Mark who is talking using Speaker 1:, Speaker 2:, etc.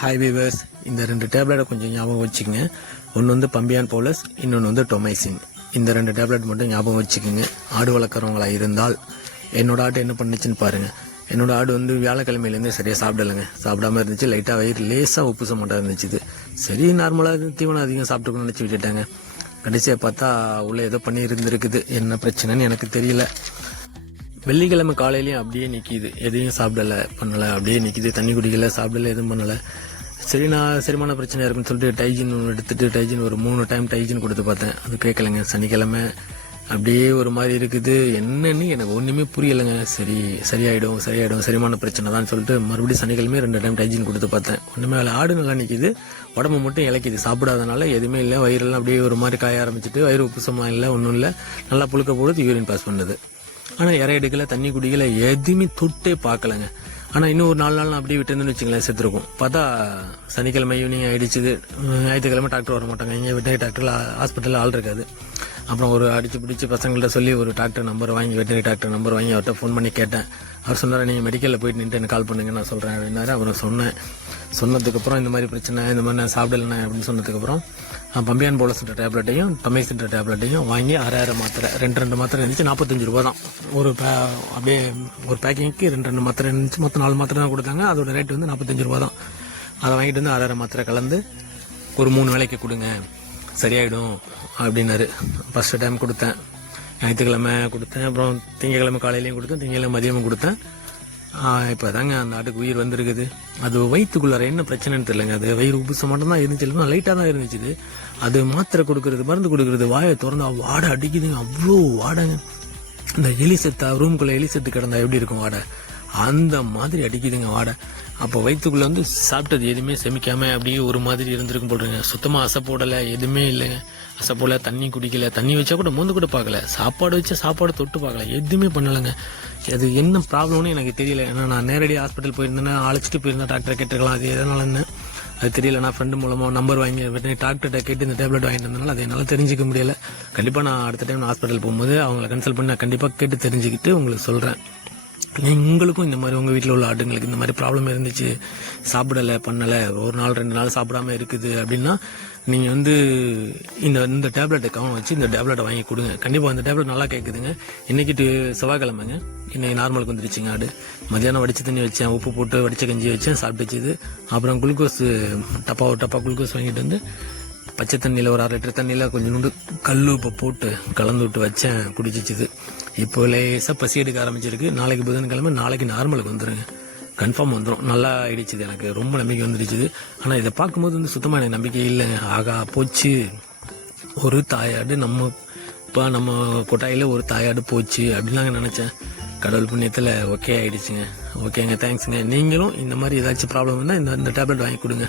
Speaker 1: Hi viewers இந்த ரெண்டு டேப்லெட்டை கொஞ்சம் ஞாபகம் வச்சுக்கோங்க. ஒன்று வந்து பம்பியான் போலஸ் இன்னொன்று வந்து டொமைசின் இந்த ரெண்டு டேப்லெட் மட்டும் ஞாபகம் வச்சுக்கோங்க. ஆடு வளர்க்குறவங்களா இருந்தால் என்னோட ஆடு என்ன பண்ணுச்சுன்னு பாருங்கள் என்னோட ஆடு வந்து வியாழக்கிழமையிலேருந்து சரியாக சாப்பிடலைங்க. சாப்பிடாம இருந்துச்சு. லைட்டாக வயிறு லேசாக உப்பு சமட்டா இருந்துச்சு சரி நார்மலாக தீவனம் அதிகம் சாப்பிட்டுக்கணும்னு நினச்சி விட்டுட்டாங்க. கடைசியாக பார்த்தா உள்ளே ஏதோ பண்ணி இருந்திருக்குது என்ன பிரச்சனைன்னு எனக்கு தெரியல. வெள்ளிக்கிழமை காலையிலையும் அப்படியே நிற்கிது எதையும் சாப்பிடல பண்ணலை. அப்படியே நிற்கிது தண்ணி குடிக்கல சாப்பிடல எதுவும் பண்ணலை. சரி நான் செரிமான பிரச்சனை இருக்குன்னு சொல்லிட்டு டைஜின் ஒன்று எடுத்துட்டு டைஜின் ஒரு மூணு டைம் டைஜின் கொடுத்து பார்த்தேன். அது கேட்கலங்க. சனிக்கிழமை அப்படியே ஒரு மாதிரி இருக்குது. என்னன்னு எனக்கு ஒன்றுமே புரியலைங்க. சரி சரியாயிடும் சரியாயிடும். செரிமான பிரச்சனை தான் சொல்லிட்டு மறுபடியும் சனிக்கிழமை ரெண்டு டைம் டைஜின் கொடுத்து பார்த்தேன். ஒன்றுமே அதில் ஆடு நல்லா நிற்கிது உடம்பு மட்டும் இழைக்குது சாப்பிடாதனால எதுவுமே இல்லை. வயிறெல்லாம் அப்படியே ஒரு மாதிரி காய ஆரம்பிச்சிட்டு வயிறு உப்புசமாக இல்லை ஒன்றும் இல்லை. நல்லா புழுக்க போடுறது யூரின் பாஸ் பண்ணுது. ஆனால் இறை எடுக்கல தண்ணி குடிக்கல எதுவுமே தொட்டே பார்க்கலங்க. ஆனால் இன்னும் ஒரு நாலு நாள் அப்படியே விட்டுருந்துன்னு வச்சுங்களேன் செத்துருக்கும். பார்த்தா சனிக்கிழமை ஈவினிங் ஆயிடுச்சு ஞாயிற்றுக்கிழமை டாக்டர் வர மாட்டாங்க. இங்கே விட்டு டாக்டர் ஹாஸ்பிட்டலில் ஆள் இருக்காது. அப்புறம் ஒரு அடித்து பிடிச்சி பசங்கள்ட்ட சொல்லி ஒரு டாக்டர் நம்பர் வாங்கி வெட்டரி டாக்டர் நம்பர் வாங்கி அவர்கிட்ட ஃபோன் பண்ணி கேட்டேன். அவர் சொன்னார் நீங்கள் மெடிக்கலில் போயிட்டு நின்று எனக்கு கால் பண்ணுங்க நான் சொல்கிறேன் அப்படின்னாரு. அவரை சொன்னேன். சொன்னதுக்கப்புறம் இந்த மாதிரி பிரச்சனை இந்த மாதிரி நான் சாப்பிடலண்ணே அப்படின்னு சொன்னதுக்கப்புறம் பம்பியான் போலஸ்ன்ற டேப்லெட்டையும் டமைசின்ற டேப்லெட்டையும் வாங்கி ஆறாயிரம் மாத்திரை ரெண்டு ரெண்டு மாத்திரை இருந்துச்சு நாற்பத்தஞ்சு ரூபா தான். ஒரு பே அப்படியே ஒரு பேக்கிங்க்கு ரெண்டு ரெண்டு மாத்திரை இருந்துச்சு. மொத்தம் நாலு மாத்திரை தான் கொடுத்தாங்க. அதோட ரேட் வந்து நாற்பத்தஞ்சு ரூபா தான். அதை வாங்கிட்டு வந்து ஆறாயிரம் மாத்திரை கலந்து ஒரு மூணு வேளைக்கு கொடுங்க. சரியாயிடும் அப்படின்னாரு. ஃபஸ்ட்டு டைம் கொடுத்தேன். ஞாயிற்றுக்கிழமை கொடுத்தேன். அப்புறம் திங்கக்கிழமை காலையிலையும் கொடுத்தேன். திங்கக்கிழமை மதியமும் கொடுத்தேன். இப்போ தாங்க அந்த ஆட்டுக்கு உயிர் வந்திருக்குது. அது வயிற்றுக்குள்ளார என்ன பிரச்சனைன்னு தெரியலங்க. அது வயிறு உப்புசம் மட்டும் தான் இருந்துச்சு லைட்டாக தான் இருந்துச்சு அது மாத்திரை கொடுக்கறது மருந்து கொடுக்கறது வாயை திறந்து வாடை அடிக்குதுங்க. அவ்வளோ வாடைங்க. இந்த எலி செத்தா ரூம்குள்ளே எலி செத்து கிடந்தா எப்படி இருக்கும் வாடை? அந்த மாதிரி அடிக்குதுங்க வாடை. அப்போ வயிற்றுக்குள்ளே வந்து சாப்பிட்டது எதுவுமே செமிக்காமல் அப்படியே ஒரு மாதிரி இருந்திருக்கும் போடுறீங்க சுத்தமாக அசை போடலை எதுவுமே இல்லைங்க. அசை போடல தண்ணி குடிக்கல. தண்ணி வச்சா கூட மூந்து கூட பார்க்கல. சாப்பாடு வச்சா சாப்பாடு தொட்டு பார்க்கல. எதுவுமே பண்ணலைங்க. அது என்ன ப்ராப்ளம்னு எனக்கு தெரியல. ஏன்னா நான் நேரடியாக ஹாஸ்பிட்டல் போயிருந்தேன்னா அழைச்சிட்டு போயிருந்தேன் டாக்டரை கேட்டிருக்கலாம். அது எதனாலன்னு அது தெரியல. நான் ஃப்ரெண்டு மூலமாக நம்பர் வாங்கி வெட்டினரி டாக்டர்கிட்ட கேட்டு இந்த டேப்லெட் வாங்கிட்டு இருந்தனால அதை என்னால் தெரிஞ்சிக்க முடியல. கண்டிப்பாக நான் அடுத்த டைம் ஹாஸ்பிட்டல் போகும்போது அவங்கள கன்சல்ட் பண்ணி நான் கண்டிப்பாக கேட்டு தெரிஞ்சுக்கிட்டு உங்களுக்கு சொல்கிறேன் உங்களுக்கும் இந்த மாதிரி உங்கள் வீட்டில் உள்ள ஆடுங்களுக்கு இந்த மாதிரி ப்ராப்ளம் இருந்துச்சு. சாப்பிடலை பண்ணலை. ஒரு நாள் ரெண்டு நாள் சாப்பிடாம இருக்குது அப்படின்னா நீங்கள் வந்து இந்த இந்த டேப்லெட்டை கவனம் வச்சு இந்த டேப்லெட்டை வாங்கி கொடுங்க. கண்டிப்பாக அந்த டேப்லெட் நல்லா கேட்குதுங்க இன்றைக்கி செவ்வாய்க்கிழமைங்க. இன்னைக்கு நார்மலுக்கு வந்துருச்சுங்க ஆடு. மத்தியானம் வடிச்சு தண்ணி வச்சேன் உப்பு போட்டு வடிச்ச கஞ்சி வச்சேன் சாப்பிட்டுச்சுது அப்புறம் குளுக்கோஸ் டப்பா ஒரு டப்பா குளுக்கோஸ் வாங்கிட்டு வந்து பச்சை தண்ணியில் ஒரு அரை லிட்டர் தண்ணியில் கொஞ்சம் நுண்டு கல் உப்பை போட்டு கலந்து விட்டு வச்சேன் குடிச்சிச்சுது. இப்போ லேசாக பசி எடுக்க ஆரம்பிச்சிருக்கு. நாளைக்கு புதன்கிழமை நாளைக்கு நார்மலுக்கு வந்துருங்க. கன்ஃபார்ம் வந்துடும் நல்லா ஆயிடுச்சுது எனக்கு. ரொம்ப நம்பிக்கை வந்துடுச்சுது. ஆனால் இதை பார்க்கும்போது வந்து சுத்தமாக எனக்கு நம்பிக்கை இல்லைங்க ஆகா போச்சு. ஒரு தாயாடு நம்ம இப்போ நம்ம கொட்டாயில் ஒரு தாயாடு போச்சு அப்படின்லாங்க நினச்சேன். கடவுள் புண்ணியத்தில் ஓகே ஆயிடுச்சுங்க. ஓகேங்க தேங்க்ஸுங்க நீங்களும் இந்த மாதிரி ஏதாச்சும் ப்ராப்ளம் இருந்தால் இந்த இந்த டேப்லெட் வாங்கி கொடுங்க.